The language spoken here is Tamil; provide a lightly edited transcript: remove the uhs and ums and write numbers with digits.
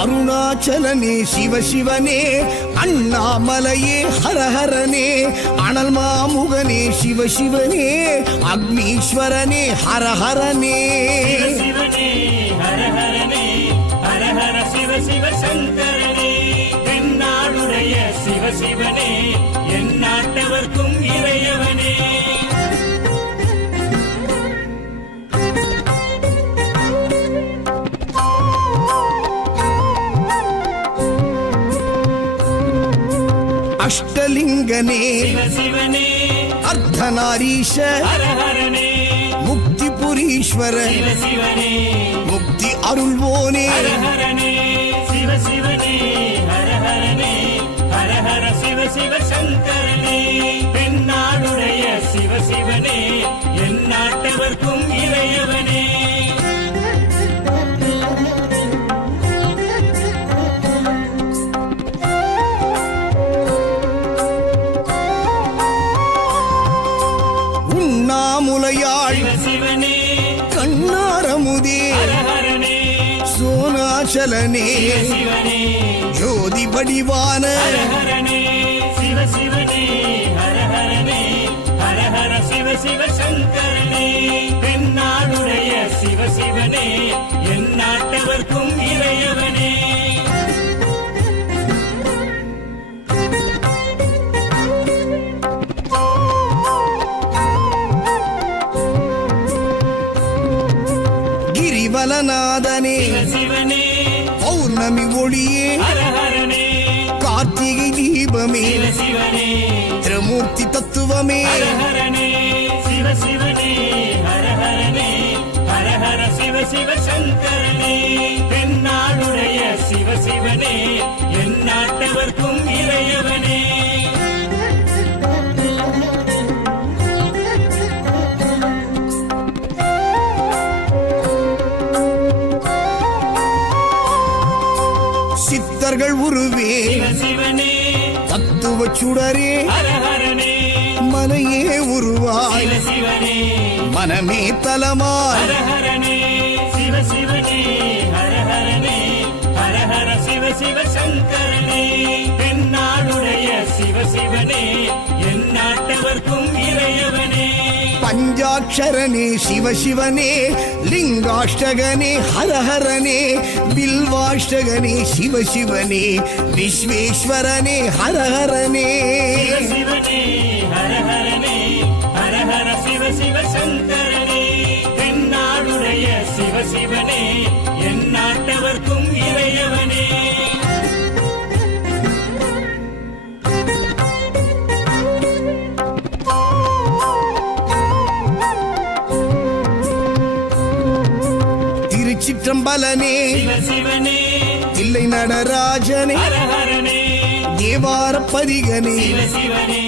அருணாச்சலனே சிவசிவனே, அண்ணாமலையே ஹரஹரனே, அனல் மாமுகனே சிவசிவனே, அக்னீஸ்வரனே ஹரஹரனே. சிவசிவனே ஹரஹரனே, ஹரஹர சிவ சிவ சங்கரனே, தென்னாடுடைய சிவசிவனே, என் நாட்டவர்க்கும் இறையவனே. அஷ்டலிங்கனே சிவசிவனே, அர்த்தநாரீஷ ஹரஹரனே, முக்திபுரீஸ்வர சிவசிவனே, முக்தி அருள்வோனே. ஹரஹரனே சிவசிவனே, ஹரஹரனே, ஹரஹர சிவ சிவ சங்கரனே, தென்னாடுடைய சிவசிவனே, என் நாட்டவர்க்கும் இறையவனே. உண்ணாமுலையாள் சிவசிவனே, கண்ணாரமுதே ஹரஹரனே, சோனாச்சலனே சிவசிவனே, ஜோதி வடிவான ஹரஹரனே சிவசிவனே, ஹரஹரனே, ஹரஹர சிவ சிவ சங்கரனே, தென்னாடுடைய சிவசிவனே, என் நாட்டவர்க்கும் இறையவனே. கிரிவலநாதனே சிவசிவனே, பௌர்ணமி ஒளியே ஹரஹரனே, கார்த்திகை தீபமே சிவசிவனே, திரமூர்த்தி தத்துவமே. ஹரஹரனே சிவசிவனே, ஹரஹரனே, ஹரஹர சிவ சிவ சங்கரனே, தென்னாடுடைய சிவசிவனே, என் நாட்டவர்க்கும் இறையவனே. சித்தர்கள் உருவே சிவசிவனே, தத்துவ சுடரே ஹரஹரனே, மனையே உருவாய் சிவசிவனே, மனமே தலமாய். ஹரஹரனே சிவசிவனே, ஹரஹரனே, ஹரஹர சிவ சிவ சங்கரனே, தென்னாடுடைய சிவசிவனே, என் நாட்டவர்க்கும் இறையவனே. பஞ்சாட்சரனே சிவசிவனே, லிங்காஷ்டகனே ஹரஹரனே, பில்வாஷ்டகனே சிவசிவனே, விஸ்வேஸ்வரனே ஹரஹரனே. சிவசிவனே, ஹரஹரனே, ஹரஹர சிவ சிவ சங்கரனே, தென்னாடுடைய சிவசிவனே, என் நாட்டவர்க்கும் இறையவனே. திருச்சிற்றம்பலனே சிவசிவனே, தில்லை நடராஜனே, ஹரஹரனே, தேவார பதிகனே, சிவசிவனே,